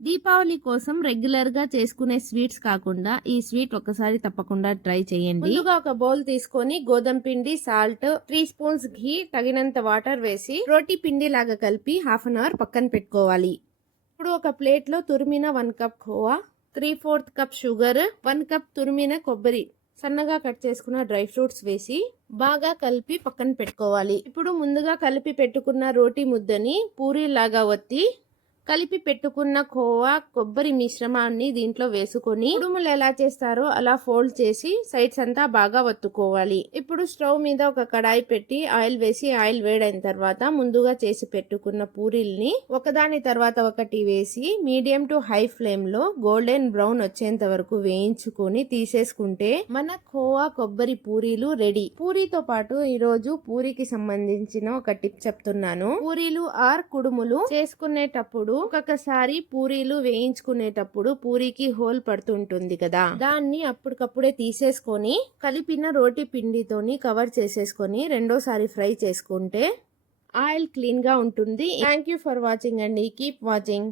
దీపావళి కోసం రెగ్యులర్ గా చేసుకునే స్వీట్స్ కాకుండా ఈ స్వీట్ ఒకసారి తప్పకుండా ట్రై చేయండి. ముందుగా ఒక బౌల్ తీసుకొని గోధుమ పిండి, సాల్ట్, 3 స్పూన్స్ ఘీ, తగినంత వాటర్ వేసి రోటీ పిండి లాగా కలిపి హాఫ్ అన్ అవర్ పక్కన పెట్టుకోవాలి. ఇప్పుడు ఒక ప్లేట్ లో తురిమిన 1 cup khoa, 3/4 cup sugar, 1 cup తురిమిన కొబ్బరి, సన్నగా కట్ చేసుకున్న డ్రై ఫ్రూట్స్ వేసి బాగా కలిపి పక్కన పెట్టుకోవాలి. ఇప్పుడు ముందుగా కలిపి పెట్టుకున్న రోటీ ముద్దని పూరీలాగా ఒత్తి కలిపి పెట్టుకున్న ఖోవా, కొబ్బరి మిశ్రమాన్ని దీంట్లో వేసుకొని కుడుములు ఎలా చేస్తారో అలా ఫోల్డ్ చేసి సైడ్స్ అంతా బాగా వత్తుకోవాలి. ఇప్పుడు స్టవ్ మీద ఒక కడాయి పెట్టి ఆయిల్ వేసి ఆయిల్ వేడైన తర్వాత ముందుగా చేసి పెట్టుకున్న పూరీల్ని ఒకదాని తర్వాత ఒకటి వేసి మీడియం టు హై ఫ్లేమ్ లో గోల్డెన్ బ్రౌన్ వచ్చేంత వరకు వేయించుకొని తీసేసుకుంటే మన ఖోవా కొబ్బరి పూరీలు రెడీ. పూరీతో పాటు ఈ రోజు పూరికి సంబంధించిన ఒక టిప్ చెప్తున్నాను. పూరీలు ఆర్ కుడుములు చేసుకునేటప్పుడు ఒక్కొక్కసారి పూరీలు వేయించుకునేటప్పుడు పూరీకి హోల్ పడుతుంటుంది కదా, దాన్ని అప్పటికప్పుడే తీసేసుకొని కలిపిన రోటి పిండితోని కవర్ చేసేసుకొని రెండోసారి ఫ్రై చేసుకుంటే ఆయిల్ క్లీన్ గా ఉంటుంది. థ్యాంక్ యూ ఫర్ వాచింగ్ అండి. Keep watching.